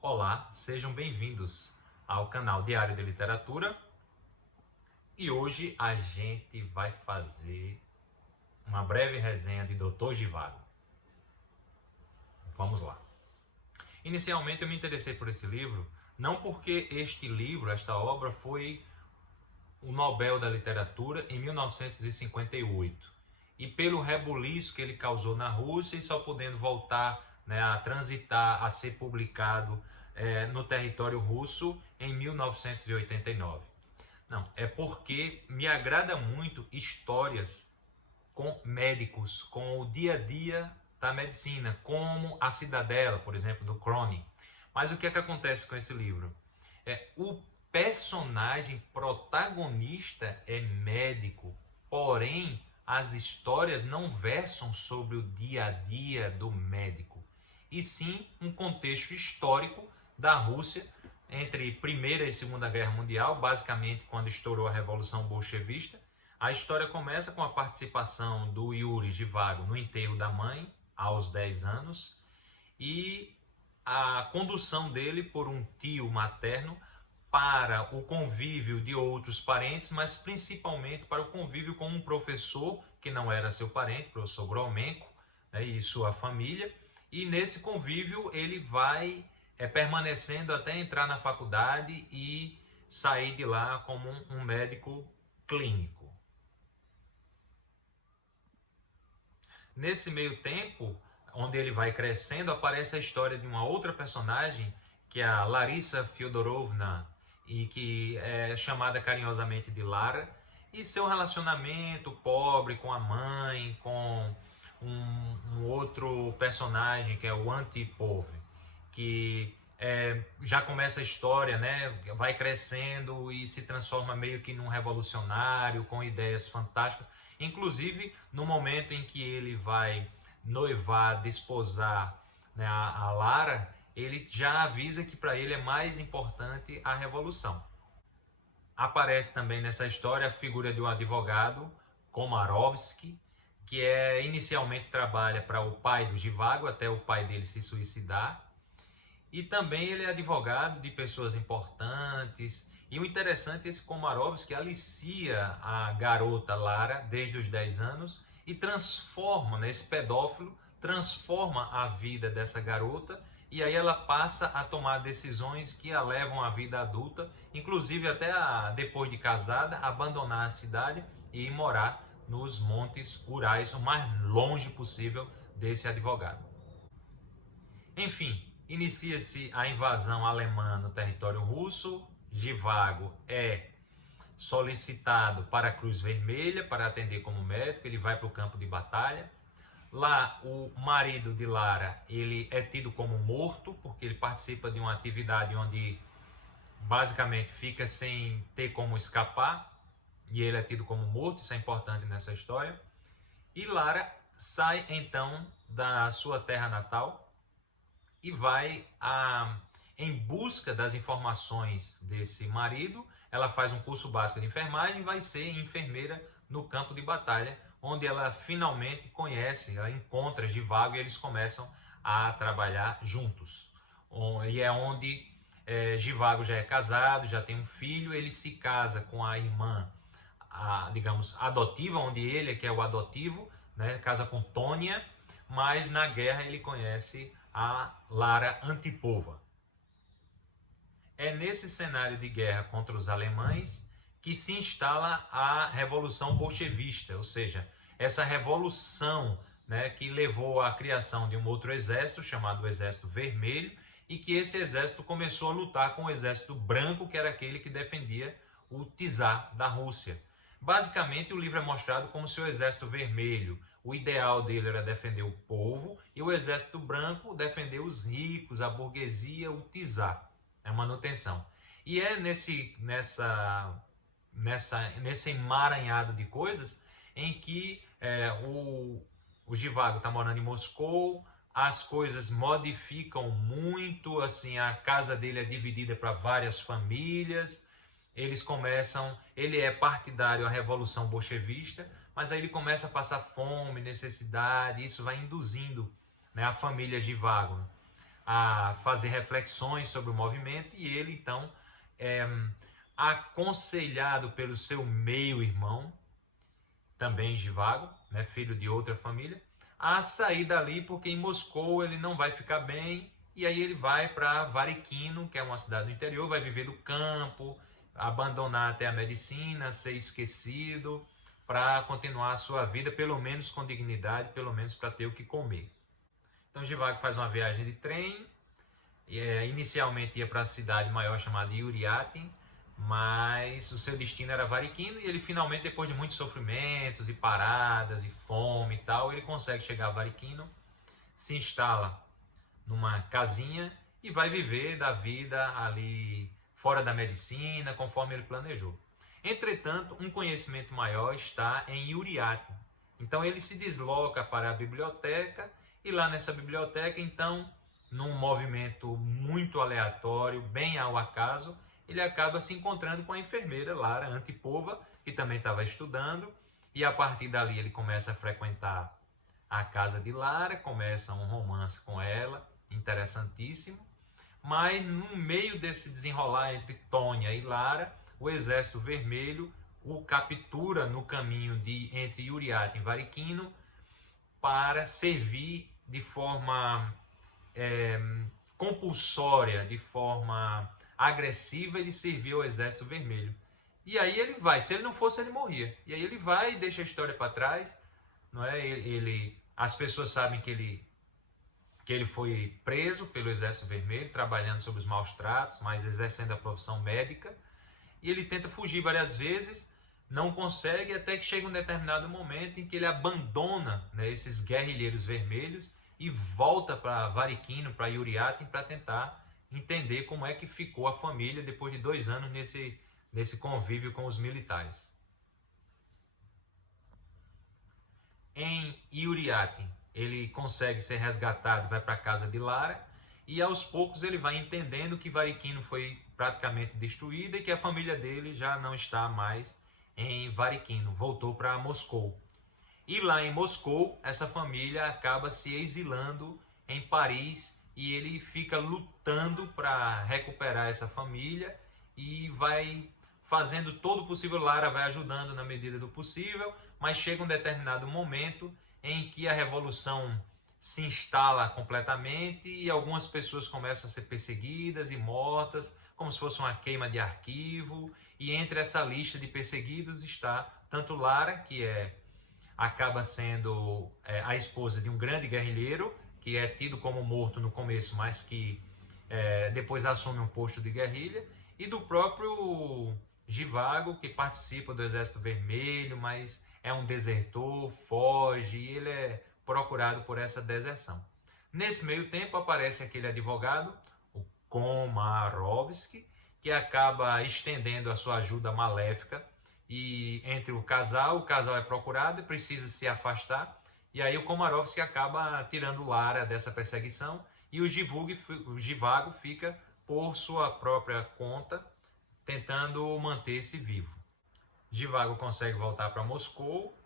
Olá, sejam bem-vindos ao canal Diário de Literatura e hoje a gente vai fazer uma breve resenha de Dr. Zhivago. Vamos lá. Inicialmente eu me interessei por esse livro não porque esta obra foi o Nobel da Literatura em 1958 e pelo rebuliço que ele causou na Rússia e só podendo voltar a transitar, a ser publicado no território russo em 1989. Não, é porque me agrada muito histórias com médicos, com o dia a dia da medicina, como A Cidadela, por exemplo, do Cronin. Mas o que é que acontece com esse livro? O personagem protagonista é médico, porém as histórias não versam sobre o dia a dia do médico, e sim um contexto histórico da Rússia entre Primeira e Segunda Guerra Mundial, basicamente quando estourou a Revolução Bolchevista. A história começa com a participação do Yuri Zhivago no enterro da mãe, aos 10 anos, e a condução dele por um tio materno para o convívio de outros parentes, mas principalmente para o convívio com um professor que não era seu parente, o professor Gromenko, e sua família. E nesse convívio ele vai permanecendo até entrar na faculdade e sair de lá como um médico clínico. Nesse meio tempo, onde ele vai crescendo, aparece a história de uma outra personagem, que é a Larissa Fyodorovna, e que é chamada carinhosamente de Lara, e seu relacionamento pobre com a mãe, com um outro personagem que é o Antipov, que já começa a história, vai crescendo e se transforma meio que num revolucionário com ideias fantásticas. Inclusive, no momento em que ele vai noivar, desposar a Lara, ele já avisa que para ele é mais importante a revolução. Aparece também nessa história a figura de um advogado, Komarovsky, que inicialmente trabalha para o pai do Zhivago, até o pai dele se suicidar. E também ele é advogado de pessoas importantes. E o interessante é esse Komarovsky alicia a garota Lara desde os 10 anos e transforma, esse pedófilo, transforma a vida dessa garota, e aí ela passa a tomar decisões que a levam à vida adulta, inclusive até depois de casada, abandonar a cidade e ir morar nos montes Urais, o mais longe possível desse advogado. Enfim, inicia-se a invasão alemã no território russo. Zhivago é solicitado para a Cruz Vermelha para atender como médico, ele vai para o campo de batalha. Lá, o marido de Lara, ele é tido como morto, porque ele participa de uma atividade onde basicamente fica sem ter como escapar, e ele é tido como morto, isso é importante nessa história. E Lara sai então da sua terra natal e vai em busca das informações desse marido. Ela faz um curso básico de enfermagem e vai ser enfermeira no campo de batalha, onde ela finalmente ela encontra Zhivago e eles começam a trabalhar juntos. E é onde Zhivago já é casado, já tem um filho, ele se casa com a irmã, digamos, adotiva, onde ele que é o adotivo, casa com Tônia, mas na guerra ele conhece a Lara Antipova. É nesse cenário de guerra contra os alemães que se instala a Revolução Bolchevista, ou seja, essa revolução que levou à criação de um outro exército, chamado Exército Vermelho, e que esse exército começou a lutar com o Exército Branco, que era aquele que defendia o czar da Rússia. Basicamente, o livro é mostrado como se o Exército Vermelho, o ideal dele era defender o povo, e o Exército Branco defender os ricos, a burguesia, o czar, a manutenção. E é nesse emaranhado de coisas em que o Zhivago está morando em Moscou, as coisas modificam muito, assim, a casa dele é dividida para várias famílias, ele é partidário à Revolução Bolchevista, mas aí ele começa a passar fome, necessidade, isso vai induzindo a família Zhivago a fazer reflexões sobre o movimento, e ele então é aconselhado pelo seu meio-irmão, também Zhivago, né, filho de outra família, a sair dali, porque em Moscou ele não vai ficar bem, e aí ele vai para Varikino, que é uma cidade do interior, vai viver do campo, abandonar até a medicina, ser esquecido, para continuar a sua vida, pelo menos com dignidade, pelo menos para ter o que comer. Então Zhivago faz uma viagem de trem, inicialmente ia para a cidade maior chamada Yuriatin, mas o seu destino era Varikino, e ele finalmente, depois de muitos sofrimentos e paradas e fome e tal, ele consegue chegar a Varikino, se instala numa casinha e vai viver da vida ali fora da medicina, conforme ele planejou. Entretanto, um conhecimento maior está em Yuriatin. Então ele se desloca para a biblioteca, e lá nessa biblioteca, então, num movimento muito aleatório, bem ao acaso, ele acaba se encontrando com a enfermeira Lara Antipova, que também estava estudando, e a partir dali ele começa a frequentar a casa de Lara, começa um romance com ela, interessantíssimo, mas no meio desse desenrolar entre Tônia e Lara, o Exército Vermelho o captura no caminho entre Yuriatin e Varikino para servir de forma compulsória, de forma agressiva, ele serviu ao Exército Vermelho. E aí ele vai, se ele não fosse, ele morria. E aí ele vai e deixa a história para trás, não é? As pessoas sabem que ele foi preso pelo Exército Vermelho, trabalhando sob os maus tratos, mas exercendo a profissão médica. E ele tenta fugir várias vezes, não consegue, até que chega um determinado momento em que ele abandona, né, esses guerrilheiros vermelhos e volta para Varikino, para Yuriatin, para tentar entender como é que ficou a família depois de 2 anos nesse convívio com os militares. Em Yuriatin, ele consegue ser resgatado, vai para a casa de Lara, e aos poucos ele vai entendendo que Varikino foi praticamente destruída e que a família dele já não está mais em Varikino, voltou para Moscou. E lá em Moscou, essa família acaba se exilando em Paris, e ele fica lutando para recuperar essa família e vai fazendo todo o possível. Lara vai ajudando na medida do possível, mas chega um determinado momento em que a revolução se instala completamente e algumas pessoas começam a ser perseguidas e mortas, como se fosse uma queima de arquivo, e entre essa lista de perseguidos está tanto Lara, que acaba sendo a esposa de um grande guerrilheiro, que é tido como morto no começo, mas que depois assume um posto de guerrilha, e do próprio Zhivago, que participa do Exército Vermelho, mas é um desertor, foge, e ele é procurado por essa deserção. Nesse meio tempo aparece aquele advogado, o Komarovsky, que acaba estendendo a sua ajuda maléfica e entre o casal é procurado e precisa se afastar, e aí o Komarovsky acaba tirando Lara dessa perseguição, e o Zhivago fica por sua própria conta, tentando manter-se vivo. Zhivago consegue voltar para Moscou,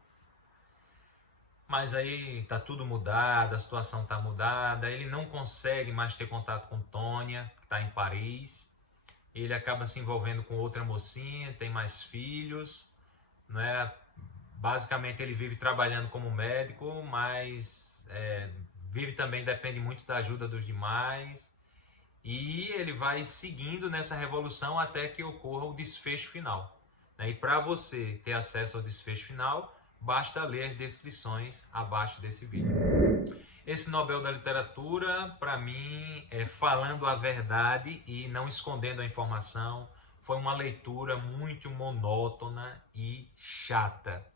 mas aí está tudo mudado, a situação está mudada, ele não consegue mais ter contato com Tônia, que está em Paris. Ele acaba se envolvendo com outra mocinha, tem mais filhos, né? Basicamente ele vive trabalhando como médico, mas vive também, depende muito da ajuda dos demais, e ele vai seguindo nessa revolução até que ocorra o desfecho final, né? E para você ter acesso ao desfecho final, basta ler as descrições abaixo desse vídeo. Esse Nobel da Literatura, para mim, falando a verdade e não escondendo a informação, foi uma leitura muito monótona e chata.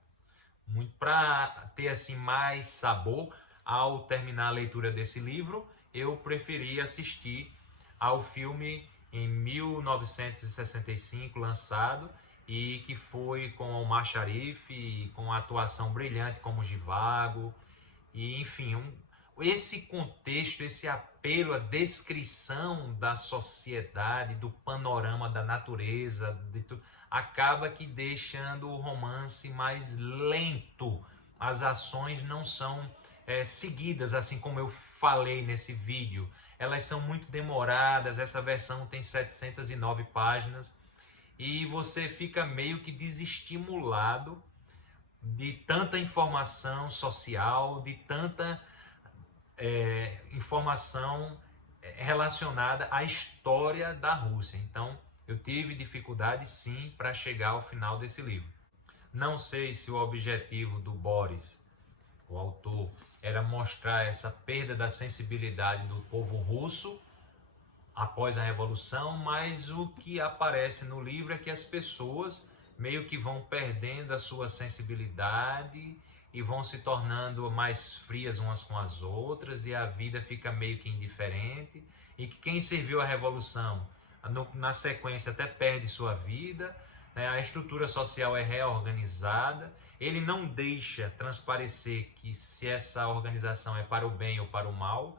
Muito para ter assim mais sabor. Ao terminar a leitura desse livro, eu preferi assistir ao filme em 1965 lançado, e que foi com Omar Sharif, com a atuação brilhante como Zhivago, e enfim, esse contexto, esse apelo à descrição da sociedade, do panorama da natureza, acaba que deixando o romance mais lento. As ações não são seguidas, assim como eu falei nesse vídeo. Elas são muito demoradas, essa versão tem 709 páginas e você fica meio que desestimulado de tanta informação social, de tanta informação relacionada à história da Rússia. Então, eu tive dificuldade sim para chegar ao final desse livro. Não sei se o objetivo do Boris, o autor, era mostrar essa perda da sensibilidade do povo russo após a Revolução, mas o que aparece no livro é que as pessoas meio que vão perdendo a sua sensibilidade e vão se tornando mais frias umas com as outras, e a vida fica meio que indiferente, e que quem serviu a Revolução, na sequência, até perde sua vida, né? A estrutura social é reorganizada, ele não deixa transparecer que se essa organização é para o bem ou para o mal,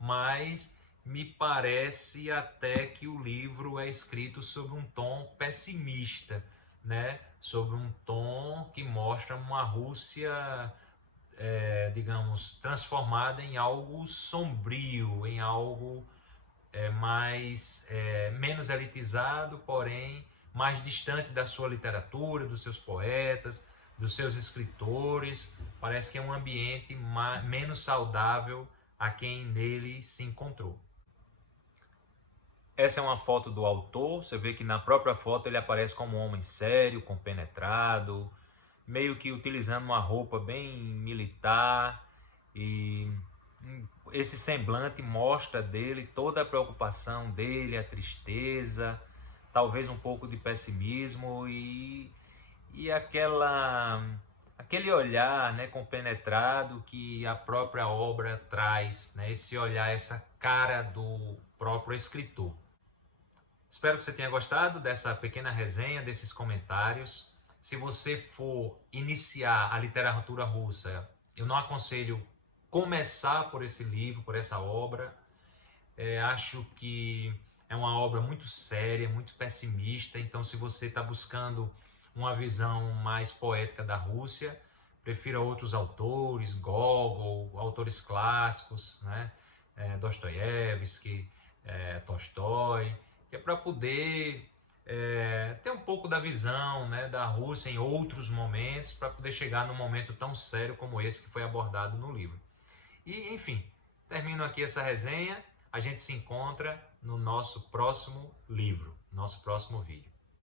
mas me parece até que o livro é escrito sob um tom pessimista, né? Sobre um tom que mostra uma Rússia, digamos, transformada em algo sombrio, em algo menos elitizado, porém mais distante da sua literatura, dos seus poetas, dos seus escritores. Parece que é um ambiente menos saudável a quem nele se encontrou. Essa é uma foto do autor, você vê que na própria foto ele aparece como um homem sério, compenetrado, meio que utilizando uma roupa bem militar, e esse semblante mostra dele toda a preocupação dele, a tristeza, talvez um pouco de pessimismo e aquele olhar, né, compenetrado que a própria obra traz, né, esse olhar, essa cara do próprio escritor. Espero que você tenha gostado dessa pequena resenha, desses comentários. Se você for iniciar a literatura russa, eu não aconselho começar por esse livro, por essa obra. Acho que é uma obra muito séria, muito pessimista. Então, se você está buscando uma visão mais poética da Rússia, prefira outros autores, Gogol, autores clássicos, né? Dostoiévski, Tolstói, que é para poder ter um pouco da visão, né, da Rússia em outros momentos, para poder chegar num momento tão sério como esse que foi abordado no livro. E, enfim, termino aqui essa resenha. A gente se encontra no nosso próximo livro, nosso próximo vídeo.